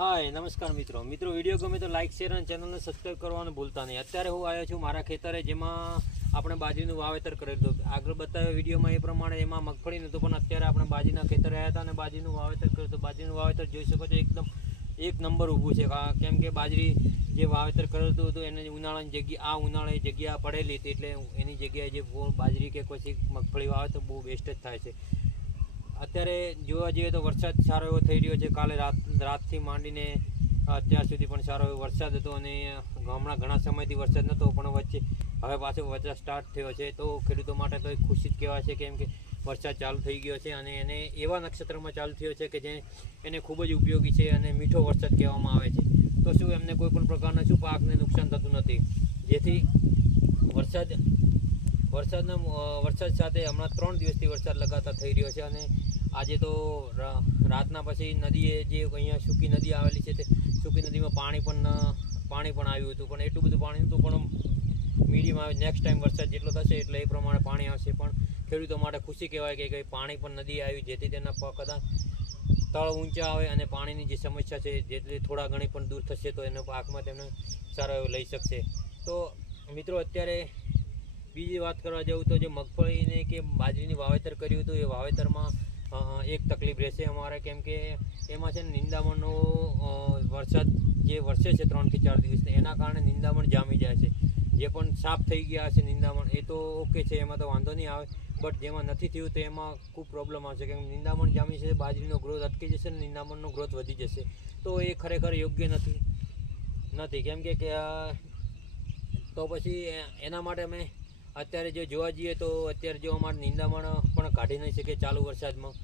हाय नमस्कार मित्रों वीडियो गमे तो लाइक शेर और चैनल ने सब्सक्राइब करवाने भूलता नहीं। अत्यारे हूँ आयो छूँ मारा खेतरे जेमां આપણે બાજરીનું વાવેતર કરેલું હતું। આગળ બતાવ્યા વિડીયોમાં એ પ્રમાણે એમાં મગફળી નહોતું, પણ અત્યારે આપણે બાજરીના ખેતરે આવ્યા હતા અને બાજરીનું વાવેતર કર્યું હતું। બાજરીનું વાવેતર જોઈ શકો છો, એકદમ એક નંબર ઊભું છે, કેમ કે બાજરી જે વાવેતર કરેલું હતું એને ઉનાળાની જગ્યા ઉનાળે જગ્યા પડેલી હતી, એટલે એની જગ્યાએ જે બાજરી કે પછી મગફળી વાવે તો બહુ બેસ્ટ જ થાય છે। અત્યારે જોવા જઈએ તો વરસાદ સારો એવો થઈ રહ્યો છે। કાલે રાતથી માંડીને અત્યાર સુધી પણ સારો એવો વરસાદ હતો અને હમણાં ઘણા સમયથી વરસાદ નહોતો, પણ વચ્ચે હવે પાછો વરસાદ સ્ટાર્ટ થયો છે। તો ખેડૂતો માટે તો એક ખુશી જ કહેવાય છે, કેમ કે વરસાદ ચાલુ થઈ ગયો છે અને એને એવા નક્ષત્રમાં ચાલુ થયો છે કે જે એને ખૂબ જ ઉપયોગી છે અને મીઠો વરસાદ કહેવામાં આવે છે। તો શું એમને કોઈ પણ પ્રકારના શું પાકને નુકસાન થતું નથી, જેથી વરસાદ સાથે હમણાં 3 દિવસથી વરસાદ લગાતાર થઈ રહ્યો છે। અને આજે તો રાતના પછી નદીએ જે અહીંયા સૂકી નદી આવેલી છે તે સૂકી નદીમાં પાણી પણ આવ્યું હતું, પણ એટલું બધું પાણી નહોતું, પણ મીડિયમ આવે। નેક્સ્ટ ટાઈમ વરસાદ જેટલો થશે એટલે એ પ્રમાણે પાણી આવશે। પણ ખેડૂતો માટે ખુશી કહેવાય કે પાણી પણ નદી આવ્યું, જેથી તેના કદાચ તળ ઊંચા આવે અને પાણીની જે સમસ્યા છે જેટલી થોડા ઘણી પણ દૂર થશે તો એનો પાકમાં તેમને સારો એવો લઈ શકશે। તો મિત્રો અત્યારે બીજી વાત કરવા જાઉં તો જે મગફળીને કે બાજરીની વાવેતર કર્યું હતું એ વાવેતરમાં એક તકલીફ રહેશે અમારે, કેમ કે એમાં છે ને નિંદામણનો વરસાદ જે વરસે છે 3 થી 4 દિવસથી, એના કારણે નિંદામણ જામી જાય છે। જે પણ સાફ થઈ ગયા છે નિંદામણ એ તો ઓકે છે, એમાં તો વાંધો નહીં આવે, બટ જેમાં નથી થયું તો એમાં ખૂબ પ્રોબ્લેમ આવશે, કેમ કે નિંદામણ જામી છે, બાજરીનો ગ્રોથ અટકી જશે ને નિંદામણનો ગ્રોથ વધી જશે, તો એ ખરેખર યોગ્ય નથી કેમ કે તો પછી એના માટે અમે અત્યારે જો જોવા જઈએ તો અત્યારે જો અમારે નિંદામણ પણ કાઢી નહીં શકે ચાલુ વરસાદમાં,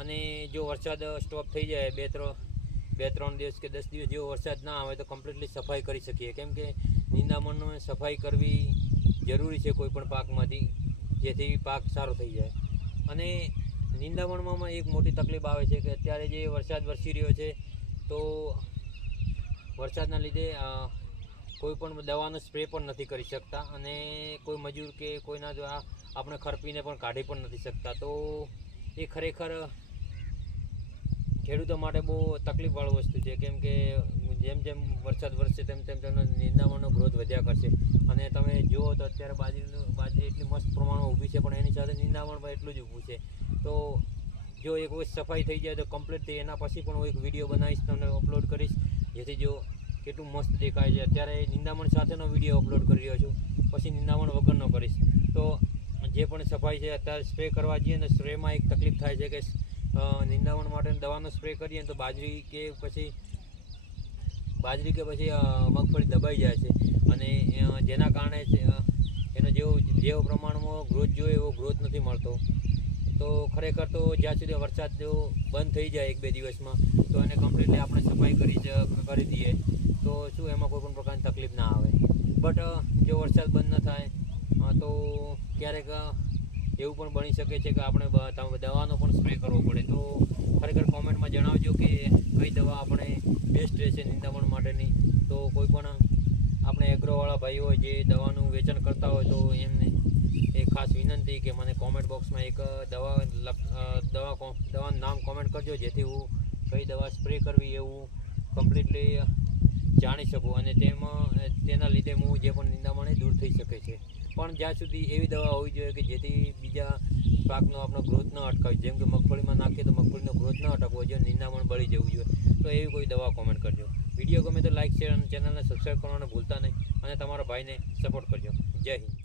અને જો વરસાદ સ્ટોપ થઈ જાય 2-3 દિવસ કે 10 દિવસ જેવો વરસાદ ના આવે તો કમ્પ્લીટલી સફાઈ કરી શકીએ, કેમ કે નિંદામણનો સફાઈ કરવી જરૂરી છે કોઈ પણ પાકમાંથી, જેથી પાક સારો થઈ જાય। અને નિંદામણમાં એક મોટી તકલીફ આવે છે કે અત્યારે જે વરસાદ વરસી રહ્યો છે તો વરસાદના લીધે કોઈ પણ દવાનો સ્પ્રે પણ નથી કરી શકતા, અને કોઈ મજૂર કે કોઈના જો આપણે ખરપીને પણ કાઢી પણ નથી શકતા, તો એ ખરેખર ખેડૂતો માટે બહુ તકલીફવાળું વસ્તુ છે, કેમ કે જેમ જેમ વરસાદ વરસશે તેમ તેમનો નિંદામણનો ગ્રોથ વધ્યા કરશે। અને તમે જુઓ તો અત્યારે બાજરી એટલી મસ્ત પ્રમાણમાં ઊભી છે, પણ એની સાથે નિંદામણ પણ એટલું જ ઊભું છે। તો જો એક વખત સફાઈ થઈ જાય તો કમ્પ્લીટ થઈ એના પછી પણ હું એક વિડીયો બનાવીશ, તમને અપલોડ કરીશ, જેથી જો કેટલું મસ્ત દેખાય છે। અત્યારે નિંદામણ સાથેનો વિડીયો અપલોડ કરી રહ્યો છું, પછી નિંદામણ વગરનો કરીશ। તો જે પણ સફાઈ છે અત્યારે સ્પ્રે કરવા જઈએ ને સ્પ્રેમાં એક તકલીફ થાય છે કે નિંદામણ માટે દવાનો સ્પ્રે કરીએ તો બાજરી કે પછી મગફળી દબાઈ જાય છે, અને જેના કારણે એનો જેવો પ્રમાણમાં ગ્રોથ જોઈએ એવો ગ્રોથ નથી મળતો। તો ખરેખર તો જ્યાં સુધી વરસાદ જો બંધ થઈ જાય 1-2 દિવસમાં તો એને કમ્પ્લીટલી આપણે સફાઈ કરી દઈએ તો શું એમાં કોઈ પણ પ્રકારની તકલીફ ના આવે। બટ જો વરસાદ બંધ ન થાય તો ક્યારેક એવું પણ બની શકે છે કે આપણે દવાનો પણ સ્પ્રે કરવો પડે। તો ખરેખર કોમેન્ટમાં જણાવજો કે કઈ દવા આપણે બેસ્ટ રહેશે નિંદામણ માટેની। તો કોઈ પણ આપણે એગ્રોવાળા ભાઈ હોય જે દવાનું વેચાણ કરતા હોય તો એમને એક ખાસ વિનંતી કે મને કોમેન્ટ બોક્સમાં એક દવાનું નામ કોમેન્ટ કરજો, જેથી હું કઈ દવા સ્પ્રે કરવી એવું કમ્પ્લીટલી જાણી શકું, અને તેના લીધે હું જે પણ નિંદામણ દૂર થઈ શકે છે। પણ જ્યાં સુધી એવી દવા હોવી જોઈએ કે જેથી બીજા પાકનો આપણો ગ્રોથ ન અટકાવે, જેમ કે મગફળીમાં નાખીએ તો મગફળીનો ગ્રોથ ન અટકવો જોઈએ, નિંદામણ બળી જવું જોઈએ, તો એવી કોઈ દવા કોમેન્ટ કરજો। વિડીયો ગમે તો લાઇક શેર અને ચેનલને સબસ્ક્રાઈબ કરવાનું ભૂલતા નહીં, અને તમારા ભાઈને સપોર્ટ કરજો। જય હિન્દ।